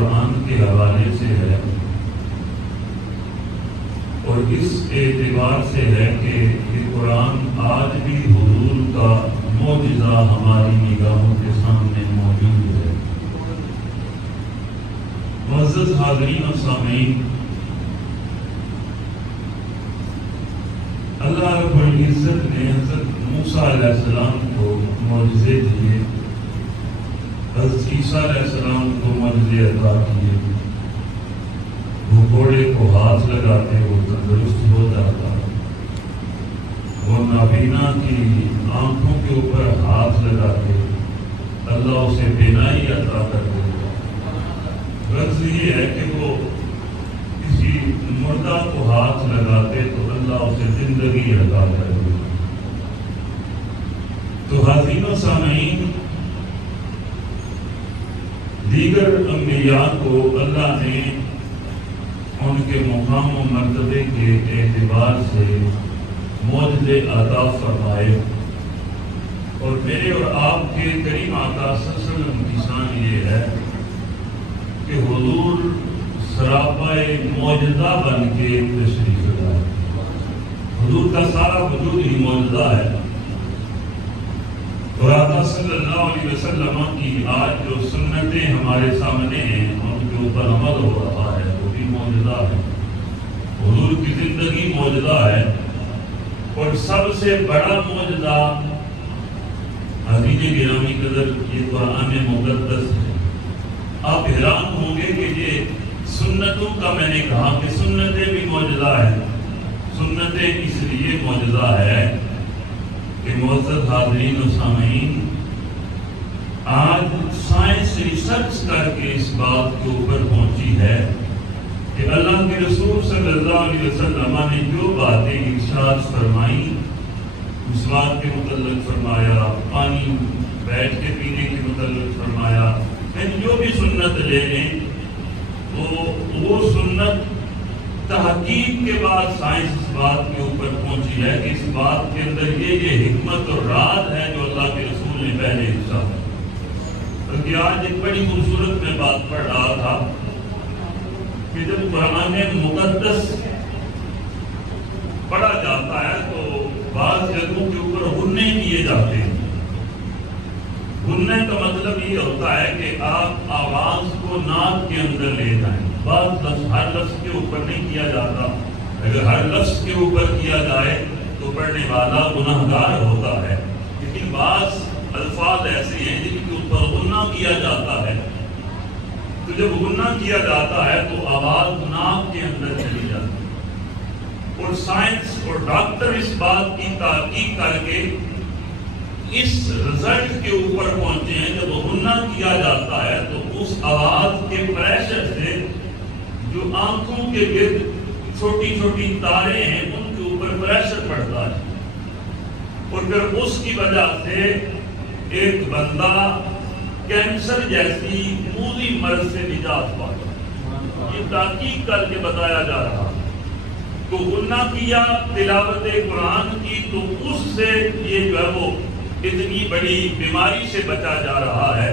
قرآن کے حوالے سے ہے اور اس اعتبار سے ہے کہ یہ قرآن آج بھی حضور کا معجزہ ہماری نگاہوں کے سامنے موجود ہے۔ معزز حاضرین و سامعین، اللہ رب العزت نے حضرت موسیٰ علیہ السلام کو معجزے دیے، حضرت عیسیٰ علیہ السلام کو معجزے عطا کیے۔ وہ گھوڑے کو ہاتھ لگاتے وہ تندرست ہو جاتا، وہ نابینا کی آنکھوں کے اوپر ہاتھ لگاتے اللہ اسے بینائی عطا کر دیتا۔ غرض یہ ہے کہ وہ کسی مردہ کو ہاتھ لگاتے تو اللہ اسے زندگی عطا کر دیتا۔ تو حاضرین و سامعین، دیگر انبیاء کو اللہ نے ان کے مقام و مرتبے کے اعتبار سے معجزے عطا فرمائے، اور میرے اور آپ کے کریم آقا صلی اللہ علیہ وسلم کی شان یہ ہے کہ حضور سراپائے معجزہ بن کے تشریف لائے۔ حضور کا سارا وجود ہی معجزہ ہے، اور آقا صلی اللہ علیہ وسلم کی آج جو سنتیں ہمارے سامنے ہیں ان کے اوپر عمل ہو رہا ہے وہ بھی معجزہ ہے۔ حضور کی زندگی معجزہ ہے، اور سب سے بڑا معجزہ حضرت گرامی قدر یہ قرآن مقدس ہے۔ آپ حیران ہوں گے کہ یہ سنتوں کا میں نے کہا کہ سنتیں بھی معجزہ ہے۔ سنتیں اس لیے معجزہ ہے کہ معزز حاضرین و سامعین، آج سائنس ریسرچ کر کے اس بات کے اوپر پہنچی ہے کہ اللہ کے رسول صلی اللہ علیہ وسلم نے جو باتیں ارشاد فرمائی، مسواک کے متعلق فرمایا، پانی بیٹھ کے پینے کے متعلق فرمایا، جو بھی سنت لے لیں وہ سنت تحقیق کے بعد سائنس اس بات کے اوپر پہنچی ہے کہ اس بات کے اندر یہ حکمت اور راز ہے جو اللہ کے رسول نے پہلے ارشاد۔ بلکہ آج ایک بڑی خوبصورت میں بات پڑھ رہا تھا کہ جب قرآن مقدس پڑھا جاتا ہے تو بعض جگہوں کے اوپر غنّے کیے جاتے ہیں۔ غنّے کا مطلب یہ ہوتا ہے کہ آپ آواز کو ناک کے اندر لے جائیں۔ بعض لفظ ہر لفظ کے اوپر نہیں کیا جاتا، اگر ہر لفظ کے اوپر کیا جائے تو پڑھنے والا گناہگار ہوتا ہے، لیکن بعض الفاظ ایسے ہیں جن کے اوپر غنّہ کیا جاتا ہے۔ تو جب غنّہ کیا جاتا ہے تو آواز ناک کے اندر چلی جاتی ہے، اور سائنس اور ڈاکٹر اس بات کی تحقیق کر کے اس رزلٹ کے اوپر پہنچے ہیں جب غنّہ کیا جاتا ہے تو اس آواز کے پریشر سے جو آنکھوں کے گرد چھوٹی چھوٹی تاریں ہیں ان کے اوپر پریشر پڑتا ہے، اور پھر اس کی وجہ سے ایک بندہ کینسر جیسی موذی مرض سے نجات پاتا۔ یہ تحقیق کر کے بتایا جا رہا ہے۔ تو غنّہ کیا تلاوت قرآن کی تو اس سے یہ جو ہے وہ اتنی بڑی بیماری سے بچا جا رہا ہے۔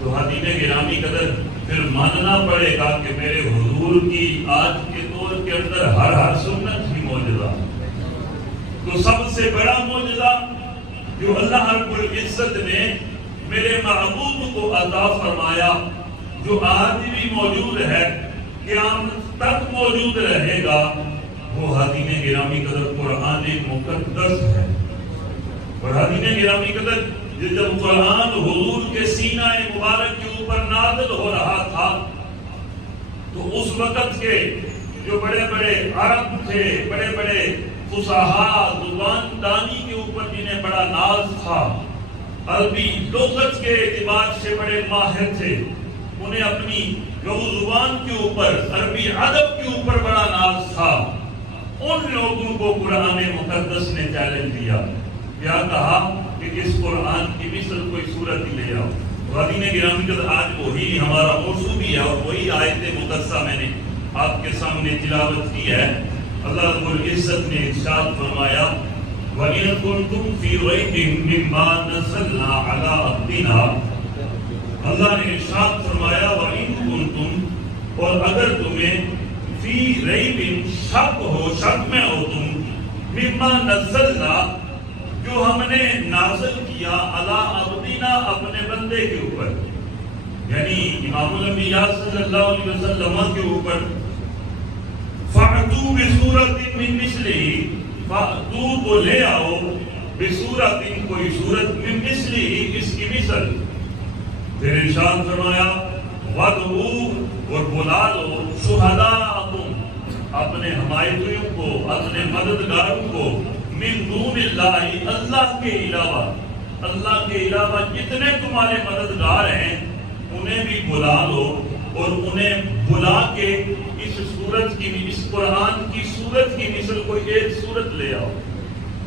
تو حاضرین گرامی قدر پھر ماننا پڑے گا کہ میرے حضور کی آج کے دور کے اندر ہر سنت ہی معجزہ۔ تو سب سے بڑا معجزہ جو اللہ رب العزت نے میرے محبوب کو عطا فرمایا، جو آج بھی موجود ہے، قیامت تک موجود رہے گا، وہ حاضرین گرامی قدر قرآن مقدس ہے۔ اور حاضرین گرامی قدر جب قرآن حضور کے سینہ مبارک کے اوپر نازل ہو رہا تھا تو اس وقت کے جو بڑے بڑے عرب تھے، بڑے بڑے فصحاء زبان دانی کے اوپر جنہیں بڑا ناز تھا، عربی لغت کے اعتبار سے بڑے ماہر تھے، انہیں اپنی زبان کے اوپر، عربی ادب کے اوپر بڑا ناز تھا، ان لوگوں کو قرآن مقدس نے چیلنج دیا۔ کیا کہا کہ اس قرآن کی مثل کوئی صورت ہی لے آؤ۔ حاضرین گرامی قدر آج وہی ہمارا موضوع بھی ہے اور وہی آیت مقدسہ میں نے آپ کے سامنے تلاوت کی ہے۔ اللہ رب العزت نے ارشاد فرمایا وَإِن كُنتُمْ فِي رَيْبٍ مِّمَّا نَزَّلْنَا عَلَىٰ عَبْدِنَا اللہ نے ارشاد فرمایا وَإِن كُنتُمْ، اور اگر تمہیں فی ریب شک ہو، شک میں ہو تم، مما نزلنا، جو ہم نے نازل کیا، علی عبدنا، اپنے بندے کے اوپر، یعنی امام الانبیاء صلی اللہ علیہ وسلم کے اوپر، فَأْتُوا بِسُورَةٍ مِّن مِثْلِهِ، فَأْتُوا کو لے آؤ، بِسُورَةٍ کوئی صورت، مِّن مِثْلِهِ اس کی مثل، پھر ارشاد فرمایا وَادْعُوا، اور بلا لو، شہداءکم، اپنے حمایتیوں کو، اپنے مددگاروں کو، من دون اللہ، اللہ کے علاوہ، اللہ کے علاوہ جتنے تمہارے مددگار ہیں انہیں بھی بلا لو، اور انہیں بلا کے اس سورت کی، اس قرآن کی سورت کی مثل کوئی ایک سورت لے آؤ۔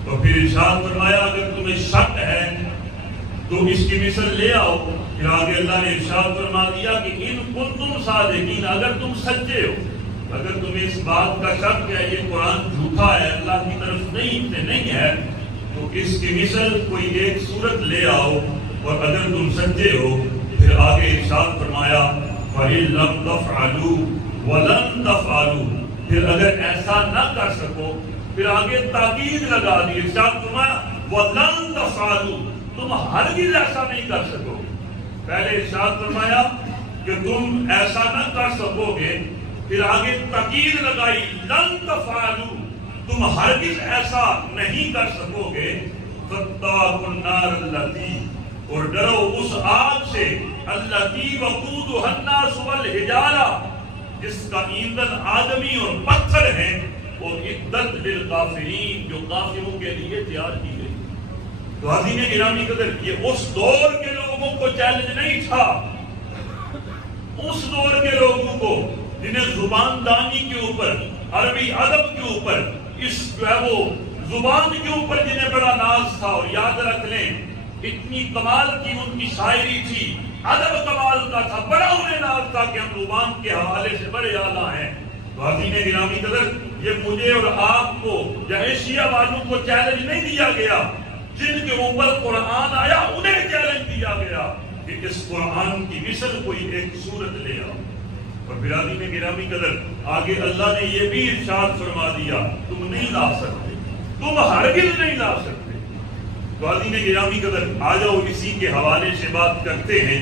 تو پھر ارشاد فرمایا اگر تمہیں شک ہے تو اس کی مثل لے آؤ۔ پھر آگے اللہ نے ارشاد فرما دیا کہ ان کنتم صادقین، اگر تم سچے ہو، اگر تمہیں اس بات کا شک ہے یہ قرآن جھوٹا ہے، اللہ کی طرف نہیں ہے، تو اس کی مثل کوئی ایک سورت لے آؤ، اور اگر تم سچے ہو، پھر آگے ارشاد فرمایا فَإِن لَّمْ تَفْعَلُوا وَلَن تَفْعَلُوا، پھر اگر ایسا نہ کر سکو، پھر آگے تاکید لگا دی، ارشاد فرمایا وَلَن تَفْعَلُوا، تم ہرگز ایسا نہیں کر سکو۔ پہلے ارشاد فرمایا کہ تم ایسا نہ کر سکو گے، پھر آگے تاکید لگائی لن تفعلوا، تم ہرگز ایسا نہیں کر سکو گے، فاتقوا النار التي، اور ڈرو اس آگ سے، التي وقودها الناس والحجارہ، جس کا ایندھن آدمی اور پتھر ہے، اور عدت للکافرین، جو کافروں کے لیے تیار کی گئی۔ تو عزیزِ گرامی قدر، یہ اس دور کے لوگوں کو چیلنج نہیں تھا، اس دور کے لوگوں کو جنہیں زبان دانی کے اوپر، عربی ادب کے اوپر، اس جو ہے وہ زبان کے اوپر جنہیں بڑا ناز تھا، اور یاد رکھ لیں اتنی کمال کی ان کی شاعری تھی، ادب کمال کا تھا، بڑا انہیں ناز تھا کہ ہم زبان کے حوالے سے بڑے اعلیٰ ہیں۔ تو عزیزِ گرامی قدر، یہ مجھے اور آپ کو یا ایشیا والوں کو چیلنج نہیں دیا گیا، جن کے اوپر قرآن آیا انہیں چیلنج دیا گیا کہ اس قرآن کی مثل کوئی ایک سورت لے آؤ۔ اور برادری میں گرامی قدر، آگے اللہ نے یہ بھی ارشاد فرما دیا تم نہیں لا سکتے، تم ہرگز نہیں لا سکتے۔ تو عزیز گرامی قدر، آ جاؤ اسی کے حوالے سے بات کرتے ہیں۔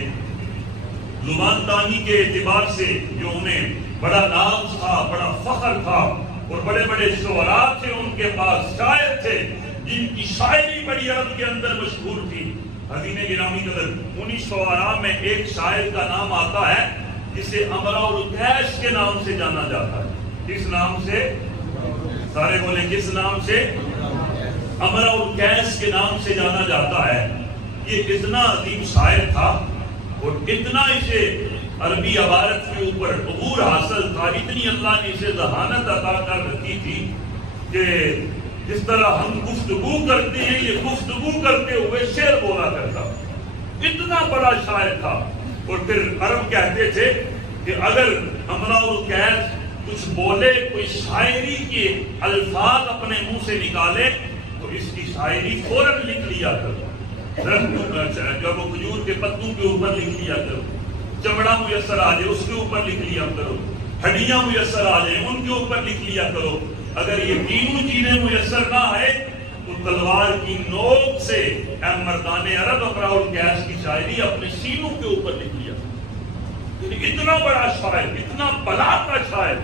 زبان دانی کے اعتبار سے جو انہیں بڑا ناز تھا، بڑا فخر تھا، اور بڑے بڑے شعراء تھے ان کے پاس، شاعر تھے جن کی شاعری بڑی عرب کے اندر مشہور تھی۔ عزیز گرامی قدر، انہی شعراء میں ایک شاعر کا نام آتا ہے جسے امرا القیس کے نام سے جانا جاتا ہے۔ کس نام سے؟ سارے بولیں کس نام سے؟ امرا القیس کے نام سے جانا جاتا ہے۔ یہ اتنا عظیم شاعر تھا، اور اتنا اسے عربی عبارت کے اوپر عبور حاصل تھا، اتنی اللہ نے اسے ذہانت عطا کر رکھی تھی کہ جس طرح ہم گفتگو کرتے ہیں یہ گفتگو کرتے ہوئے شعر بولا کرتا، اتنا بڑا شاعر تھا۔ اور پھر عرب کہتے تھے کہ اگر امرا القیس کچھ بولے، کوئی شاعری کے الفاظ اپنے منہ سے نکالے، تو اس کی شاعری فوراً لکھ لیا کرو، جب وہ کھجور کے پتوں کے اوپر لکھ لیا کرو، چمڑا میسر آ جائے اس کے اوپر لکھ لیا کرو، ہڈیاں میسر آ جائیں ان کے اوپر لکھ لیا کرو۔ اگر یہ تینوں چیزیں میسر نہ آئے تو تلوار کی نوک سے اے مردان عرب امرا القیس کی شاعری اپنے سینوں کے اوپر لکھ لیا۔ اتنا بڑا شاعر، اتنا بلاغت شاعر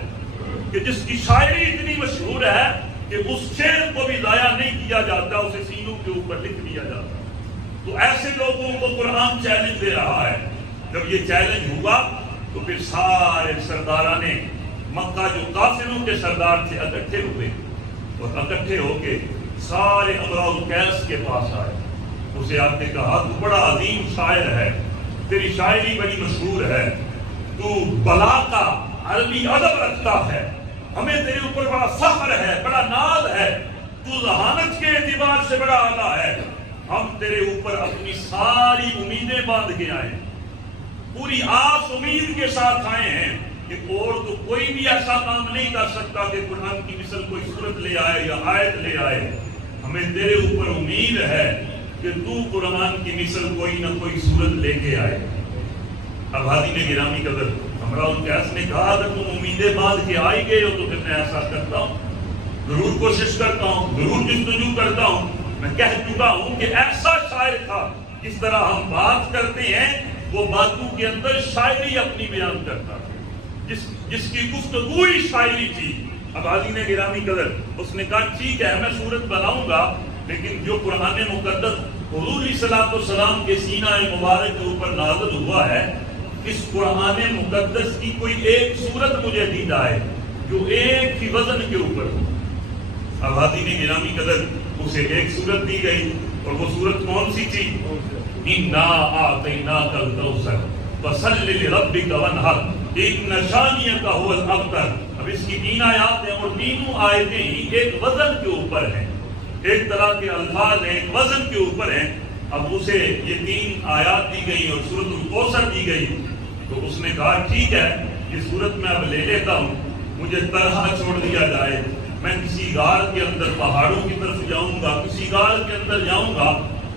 کہ جس کی شاعری اتنی مشہور ہے کہ اس شعر کو بھی ضائع نہیں کیا جاتا، اسے سینوں کے اوپر لکھ دیا جاتا۔ تو ایسے لوگوں کو قرآن چیلنج دے رہا ہے۔ جب یہ چیلنج ہوا تو پھر سارے سرداران مکہ جو کافروں کے سردار تھے اکٹھے ہوئے، اور اکٹھے ہو کے سارے امرا القیس کے پاس آئے۔ اسے آپ نے کہا تو بڑا عظیم شاعر ہے، تیری شاعری بڑی مشہور ہے، تو بلاغہ عربی ادب رکھتا ہے، ہمیں تیرے اوپر بڑا فخر ہے، بڑا ناز ہے، تو ذہانت کے اعتبار سے بڑا اعلیٰ ہے، ہم تیرے اوپر اپنی ساری امیدیں باندھ کے آئے، پوری آس امید کے ساتھ آئے ہیں کہ اور تو کوئی بھی ایسا کام نہیں کر سکتا کہ قرآن کی مثل کوئی صورت لے آئے یا آیت لے آئے، ہمیں تیرے اوپر امید ہے کہ تو قرآن کی مثل کوئی نہ کوئی صورت لے کے آئے۔ اب حاضرین گرامی قدر، امراء القیس نے کہا اگر تم امیدیں باندھ کے آئی گئے ہو تو پھر میں ایسا کرتا ہوں، ضرور کوشش کرتا ہوں، ضرور جستجو کرتا ہوں۔ میں کہہ چکا ہوں کہ ایسا شاعر تھا، جس طرح ہم بات کرتے ہیں وہ باتوں کے اندر شاعری اپنی بیان کرتا تھا، جس کی گفتگو ہی شاعری تھی۔ اب حاضرین گرامی قدر، اس نے کہا ٹھیک ہے میں صورت بناؤں گا، لیکن جو قرآن مقدس حضور علیہ الصلوۃ والسلام کے سینہ مبارک کے اوپر نازل ہوا ہے، اس قرآن مقدس کی کوئی ایک صورت مجھے دی جائے جو ایک ہی وزن کے اوپر ہو۔ اب حاضرین گرامی قدر، اسے ایک صورت دی گئی، اور وہ صورت کون سی تھی؟ اِنَّا أَعْطَيْنَاكَ الْكَوْثَرَ فَصَلِّ لِرَبِّكَ وَانْحَرْ إِنَّ شَانِئَكَ هُوَ الْأَبْتَرُ۔ اب اس کی 3 آیات ہیں، اور تینوں آیتیں ہی ایک وزن کے اوپر ہیں، ایک طرح کے الفاظ ہیں، ایک وزن کے اوپر ہیں۔ اب اسے یہ 3 آیات دی گئی اور سورۃ الکوثر دی گئی، تو اس نے کہا ٹھیک ہے یہ سورت میں اب لے لیتا ہوں، مجھے طرح چھوڑ دیا جائے، میں کسی غار کے اندر پہاڑوں کی طرف جاؤں گا، کسی غار کے اندر جاؤں گا،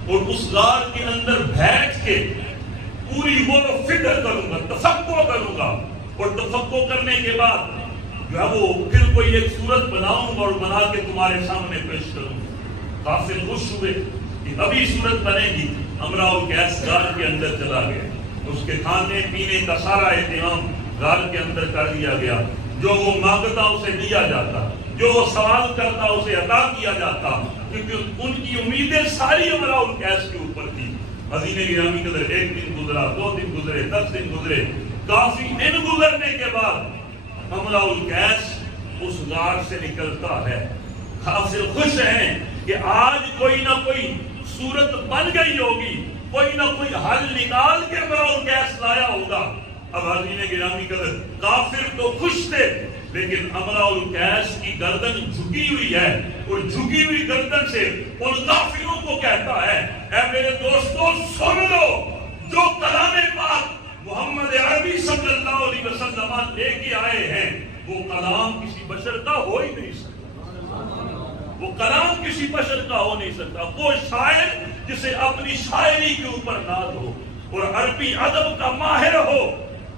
اور اس غار کے اندر بیٹھ کے پوری غور و فکر کروں گا، تفکر کروں گا، اور تفکر کرنے کے بعد جو ہے وہ پھر کوئی ایک صورت بناؤں گا اور بنا کے تمہارے سامنے پیش کروں گا۔ کافر خوش ہوئے کہ ابھی صورت بنے گی۔ امراء القیس غار کے اندر چلا گیا، اس کے کھانے پینے کا سارا اہتمام غار کے اندر کر دیا گیا، جو وہ مانگتا اسے دیا جاتا، جو وہ سوال کرتا اسے عطا کیا جاتا، کیونکہ ان کی امیدیں ساری امراء القیس کے اوپر تھی۔ حاضرین گرامی قدر، 1 دن گزرا، 2 دن گزرے، 10 دن گزرے، کافی دن گزرنے کے بعد امراء القیس اس غار سے نکلتا ہے۔ کافر خوش ہیں کہ آج کوئی نہ کوئی صورت بن گئی ہوگی، کوئی نہ کوئی حل نکال کے امراء القیس لایا ہوگا۔ اب حاضرین گرامی قدر، کافر تو خوش تھے، لیکن امراء القیس کی گردن جھکی ہوئی ہے، اور جھکی ہوئی گردن سے ان کافروں کو کہتا ہے اے میرے دوستوں سن لو، جو کلام پاک محمد عربی صلی اللہ علیہ وسلم لے کے آئے ہیں وہ کلام کسی بشر کا ہو ہی نہیں سکتا، وہ کلام کسی بشر کا ہو نہیں سکتا۔ وہ شاعر جسے اپنی شاعری کے اوپر ناز ہو اور عربی ادب کا ماہر ہو،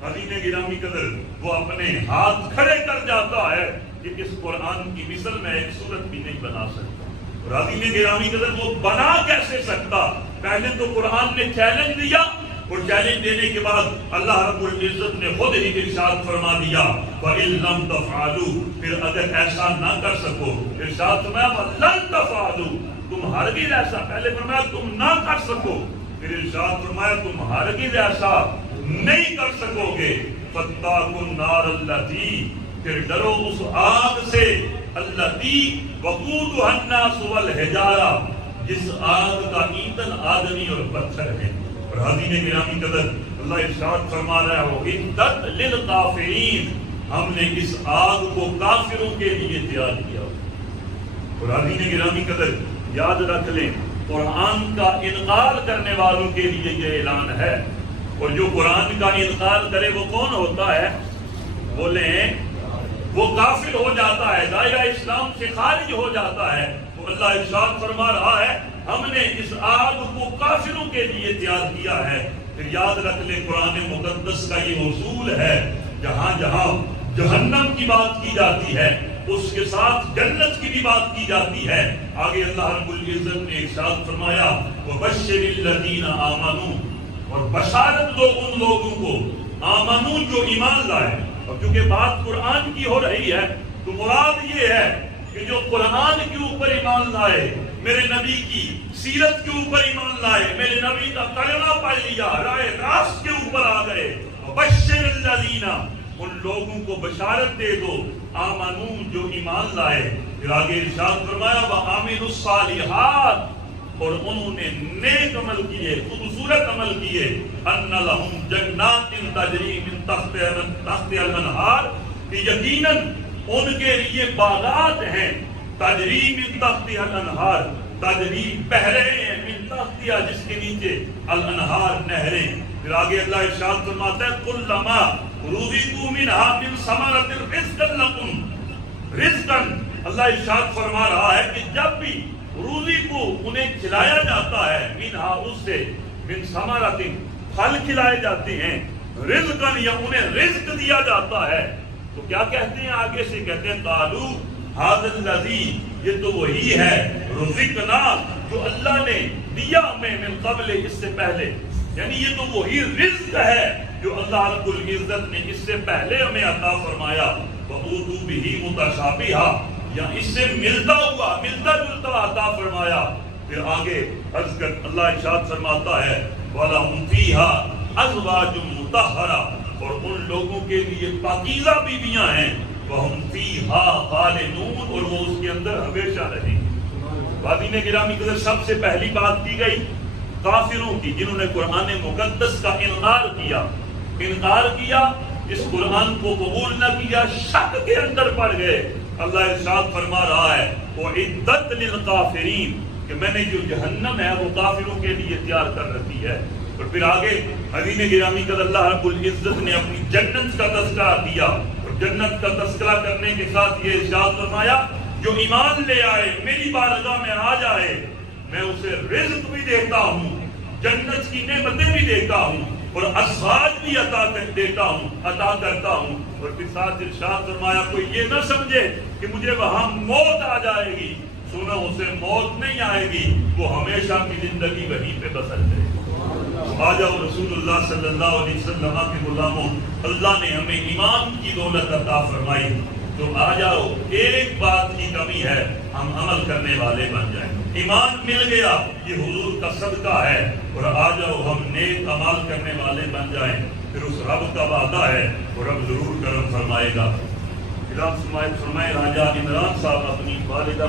حاضرین گرامی قدر، وہ اپنے ہاتھ کھڑے کر جاتا ہے کہ اس قرآن کی مثل میں ایک صورت بھی نہیں بنا سکتا۔ اور حاضرین گرامی قدر، وہ بنا کیسے سکتا؟ پہلے تو قرآن نے چیلنج دیا، اور چیلنج دینے کے بعد اللہ رب العزت نے خود ہی ارشاد فرما دیا وَإِن لَمْ تَفْعَلُوا، پھر اگر ایسا نہ کر سکو، ارشاد فرمایا وَلَن تَفْعَلُوا، تم ہرگز ایسا، پہلے فرمایا تم نہ کر سکو، پھر ارشاد فرمایا تم ہرگز ایسا نہیں کر سکو گے، فَاتَّقُوا النَّارَ الَّتِي، پھر ڈرو اس آگ سے، الَّتِي وَقُودُهَا النَّاسُ وَالْحِجَارَةُ، جس آگ کا ایندھن آدمی اور پتھر ہے۔ اور حاضرین گرامی قدر، اللہ ارشاد فرما رہا ہو اعدت للکافرین، ہم نے اس آگ کو کافروں کے لیے تیار کیا۔ اور حاضرین گرامی قدر، یاد رکھ لیں قرآن کا انکار کرنے والوں کے لیے یہ اعلان ہے، اور جو قرآن کا انکار کرے وہ کون ہوتا ہے؟ بولیں، وہ کافر ہو جاتا ہے، دائرہ اسلام سے خارج ہو جاتا ہے۔ تو اللہ ارشاد فرما رہا ہے ہم نے اس آگ کو کافروں کے لیے تیار کیا ہے۔ پھر یاد رکھ لیں قرآن مقدس کا یہ اصول ہے، جہاں جہاں جہنم کی بات کی جاتی ہے اس کے ساتھ جنت کی بھی بات کی جاتی ہے۔ آگے اللہ رب العزت نے ارشاد فرمایا وَبَشِّرِ الَّذِينَ آمَنُوا، اور بشارت دو ان لوگوں کو آمنو جو ایمان لائے۔ اور کیونکہ بات قرآن کی ہو رہی ہے تو مراد یہ ہے کہ جو قرآن کے اوپر ایمان لائے، میرے نبی کی سیرت کے اوپر ایمان لائے، میرے نبی کا کلمہ پڑھ لیا، راہ راست کے اوپر آ گئے، بشر الذین، ان لوگوں کو بشارت دے دو آمنو جو ایمان لائے۔ پھر آگے ارشاد فرمایا وعملوا الصالحات، اور انہوں نے نیک عمل کیے، خوبصورت عمل کیے، ان لہم جنات تجری من تحتها الانہار، کہ یقیناً ان کے لیے باغات ہیں، تجری من تحتها الانہار، تجری بہ رہے ہیں، من تحتها جس کے نیچے الانہار نہریں۔ پھر آگے اللہ ارشاد فرماتا ہے کلما رزقوا منها من ثمرۃ رزقا لکم رزقا، اللہ ارشاد فرما رہا ہے کہ جب بھی روزی کو انہیں کھلایا جاتا ہے، منہا اس سے، من ثمرۃ پھل کھلائے جاتے ہیں، رزقن یا انہیں رزق دیا جاتا ہے تو کیا کہتے ہیں آگے سے؟ کہتے ہیں قالو ھذا الذی، یہ تو وہی ہے رزقنا جو اللہ نے دیا ہمیں من قبل، اس سے پہلے، یعنی یہ تو وہی رزق ہے جو اللہ رب العزت نے اس سے پہلے ہمیں عطا فرمایا. وَأُوتُوا بِهِ مُتَشَابِهًا، یا اس سے ملتا ہوا ملتا جلتا عطا فرمایا. پھر آگے عرض کر اللہ ارشاد فرماتا ہے وَلَهُمْ فِيهَا أَزْوَاجٌ مُطَهَّرَةٌ، اور ان لوگوں کے لیے پاکیزہ بیویاں ہیں. وَهُمْ فِيهَا خَالِدُونَ، اور وہ اس کے اندر ہمیشہ رہیں گے. وادی گرامی قدر سب سے پہلی بات کی گئی کافروں کی، جنہوں نے قرآن مقدس کا انکار کیا، اس قرآن کو قبول نہ کیا، شک کے اندر پڑ گئے. اللہ ارشاد فرما رہا ہے وَعِدَّتْ لِلْكَافِرِينَ، کہ میں نے جو جہنم ہے وہ کافروں کے لیے تیار کر رکھی ہے. اور پھر آگے حضرین گرامی قدر اللہ رب العزت نے اپنی جنت کا تذکرہ دیا، اور جنت کا تذکرہ کرنے کے ساتھ یہ ارشاد فرمایا جو ایمان لے آئے میری بارگاہ میں آ جائے میں اسے رزق بھی دیتا ہوں، جنت کی نعمتیں بھی دیتا ہوں، اور ازواج بھی عطا کرتا ہوں. اور پھر ساتھ ارشاد فرمایا کوئی یہ نہ سمجھے کہ مجھے وہاں موت آ جائے گی، سنا اسے موت نہیں آئے گی، وہ ہمیشہ کی زندگی وہیں پہ بسر کرے. آ جاؤ رسول اللہ صلی اللہ علیہ وسلم کے غلاموں، اللہ نے ہمیں ایمان کی دولت عطا فرمائی، تو آ جاؤ ایک بات کی کمی ہے، ہم عمل کرنے والے بن جائیں. ایمان مل گیا یہ حضور کا صدقہ ہے، اور آ جاؤ ہم نیک عمل کرنے والے بن جائیں. پھر اس رب کا وعدہ ہے اور رب ضرور کرم فرمائے گا. فرمائے راجہ عمران صاحب اپنی والدہ